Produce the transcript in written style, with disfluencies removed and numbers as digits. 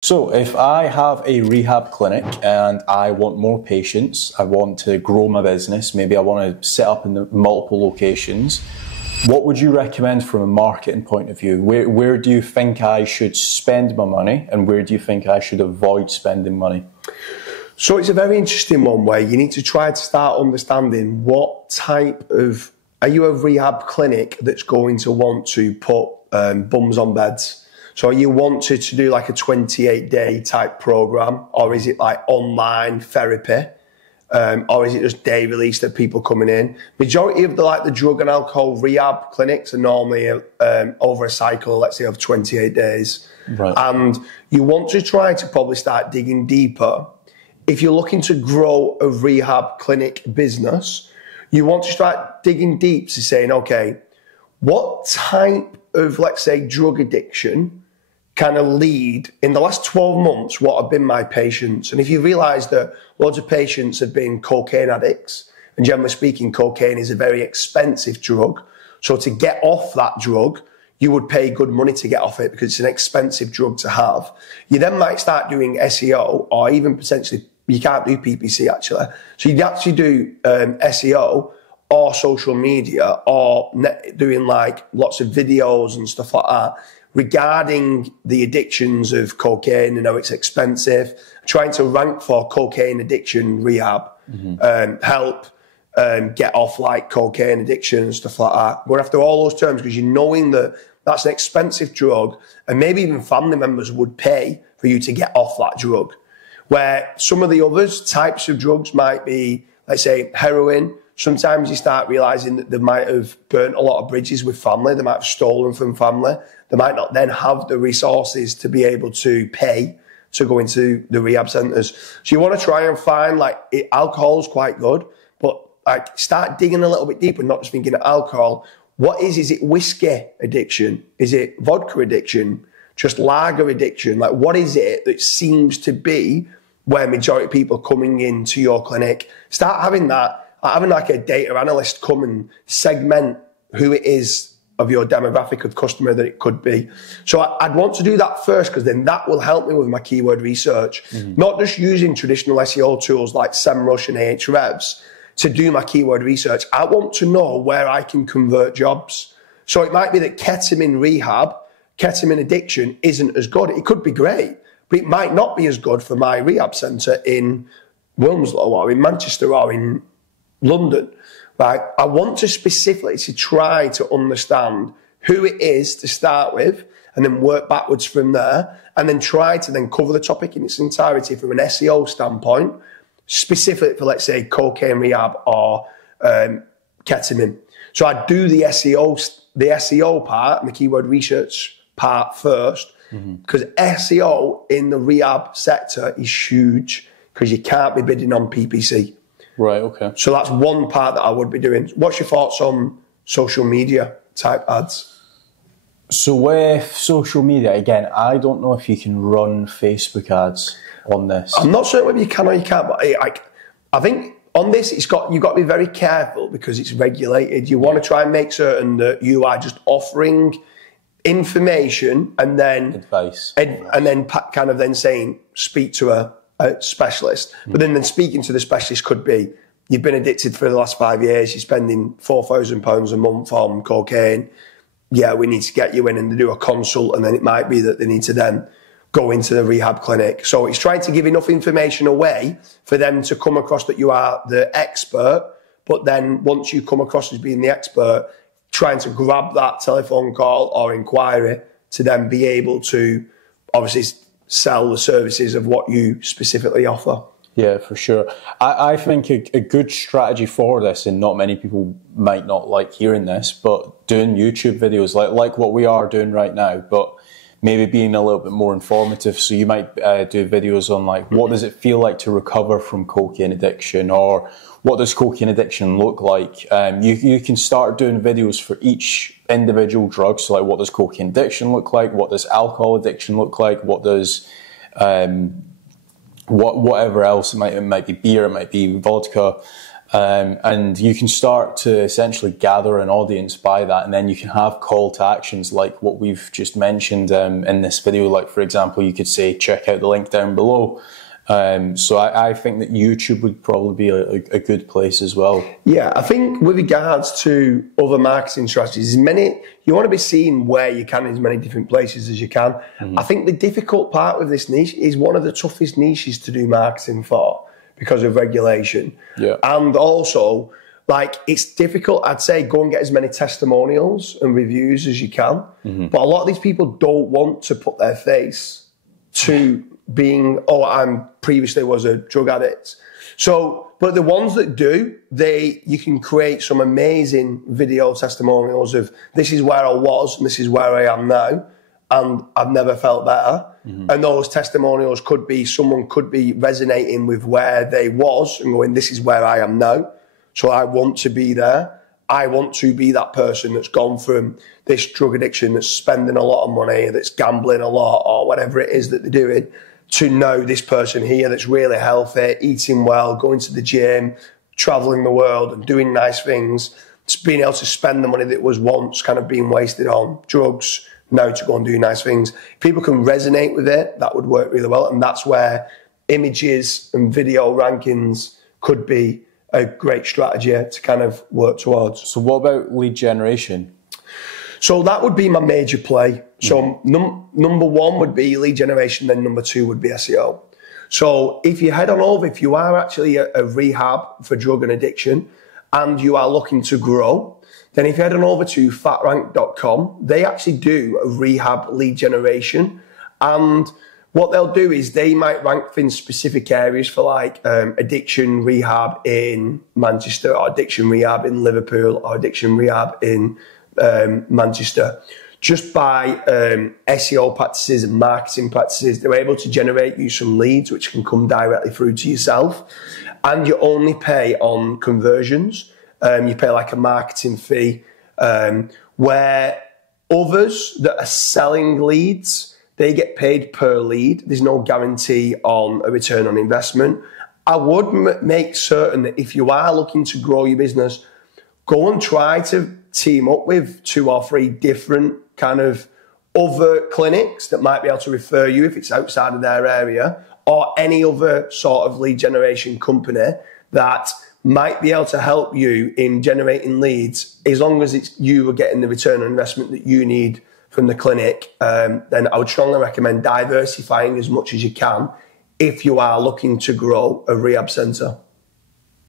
So if I have a rehab clinic and I want more patients, I want to grow my business, maybe I want to set up in multiple locations, what would you recommend from a marketing point of view? Where do you think I should spend my money and where do you think I should avoid spending money? So it's a very interesting one where you need to try to start understanding what type of, are you a rehab clinic that's going to want to put bums on beds? So you wanted to do like a 28-day type program, or is it like online therapy, or is it just day release that people coming in? Majority of the drug and alcohol rehab clinics are normally over a cycle, let's say of 28 days. Right. And you want to try to probably start digging deeper. If you're looking to grow a rehab clinic business, you want to start digging deep to saying, okay, what type of, let's say, drug addiction kind of lead in the last 12 months, what have been my patients? And if you realise that loads of patients have been cocaine addicts, and generally speaking, cocaine is a very expensive drug. So to get off that drug, you would pay good money to get off it because it's an expensive drug to have. You then might start doing SEO, or even potentially, you can't do PPC actually. So you'd actually do SEO or social media, or doing like lots of videos and stuff like that regarding the addictions of cocaine and how it's expensive, trying to rank for cocaine addiction rehab, help get off like cocaine addiction and stuff like that. Going after all those terms because you're knowing that that's an expensive drug and maybe even family members would pay for you to get off that drug. Where some of the others types of drugs might be, let's say, heroin. Sometimes you start realising that they might have burnt a lot of bridges with family. They might have stolen from family. They might not then have the resources to be able to pay to go into the rehab centres. So you want to try and find, alcohol's quite good, but start digging a little bit deeper, not just thinking of alcohol. What is it whiskey addiction? Is it vodka addiction? Just lager addiction? What is it that seems to be where majority of people coming into your clinic? Start having that. Having like a data analyst come and segment who it is of your demographic of customer that it could be. So I'd want to do that first because then that will help me with my keyword research. Not just using traditional SEO tools like SEMrush and Ahrefs to do my keyword research. I want to know where I can convert jobs. So it might be that ketamine rehab, ketamine addiction isn't as good. It could be great, but it might not be as good for my rehab centre in Wilmslow or in Manchester or in London, right? I want to specifically to try to understand who it is to start with and then work backwards from there and then try to then cover the topic in its entirety from an SEO standpoint, specifically for, let's say, cocaine rehab or ketamine. So I do the SEO part and the keyword research part first because SEO in the rehab sector is huge because you can't be bidding on PPC. Right, okay. So that's one part that I would be doing. What's your thoughts on social media type ads? So with social media, again, I don't know if you can run Facebook ads on this. I'm not certain whether you can or you can't, but I think on this, you've got to be very careful because it's regulated. You want to try and make certain that you are just offering information and then advice, and then kind of then saying, speak to a specialist. But then speaking to the specialist could be, you've been addicted for the last 5 years, you're spending £4,000 a month on cocaine. Yeah, we need to get you in and do a consult. And then it might be that they need to then go into the rehab clinic. So it's trying to give enough information away for them to come across that you are the expert. But then once you come across as being the expert, trying to grab that telephone call or inquiry to then be able to obviously sell the services of what you specifically offer. Yeah, for sure. I think a good strategy for this, and not many people might not like hearing this, but doing YouTube videos like what we are doing right now, but maybe being a little bit more informative. So you might do videos on what does it feel like to recover from cocaine addiction, or what does cocaine addiction look like? You can start doing videos for each individual drug. So what does cocaine addiction look like? What does alcohol addiction look like? What does whatever else, it might be beer, it might be vodka. And you can start to essentially gather an audience by that, and then you can have call to actions like what we've just mentioned in this video. Like, for example, you could say, check out the link down below. So I think that YouTube would probably be a good place as well. Yeah, I think with regards to other marketing strategies, you want to be seen where you can in as many different places as you can. I think the difficult part with this niche is one of the toughest niches to do marketing for because of regulation. Yeah. And also, like, it's difficult. I'd say go and get as many testimonials and reviews as you can. But a lot of these people don't want to put their face to being, I previously was a drug addict. So, but the ones that do, you can create some amazing video testimonials of this is where I was and this is where I am now, and I've never felt better. And those testimonials could be, someone could be resonating with where they was and going, this is where I am now. So I want to be there. I want to be that person that's gone from this drug addiction, that's spending a lot of money, that's gambling a lot, or whatever it is that they're doing, to know this person here that's really healthy, eating well, going to the gym, traveling the world and doing nice things, just being able to spend the money that was once kind of being wasted on drugs, now to go and do nice things. If people can resonate with it, that would work really well. And that's where images and video rankings could be a great strategy to kind of work towards. So what about lead generation? So that would be my major play. So number one would be lead generation, then number two would be SEO. So if you head on over, if you are actually a rehab for drug and addiction and you are looking to grow, then if you head on over to fatrank.com, they actually do a rehab lead generation. And what they'll do is they might rank in specific areas for like addiction rehab in Manchester, or addiction rehab in Liverpool, or addiction rehab in Manchester. Just by SEO practices and marketing practices, they're able to generate you some leads which can come directly through to yourself. And you only pay on conversions. You pay like a marketing fee, where others that are selling leads, they get paid per lead. There's no guarantee on a return on investment. I would make certain that if you are looking to grow your business, go and try to team up with 2 or 3 different kind of other clinics that might be able to refer you if it's outside of their area, or any other sort of lead generation company that might be able to help you in generating leads, as long as it's you are getting the return on investment that you need from the clinic. Then I would strongly recommend diversifying as much as you can if you are looking to grow a rehab centre.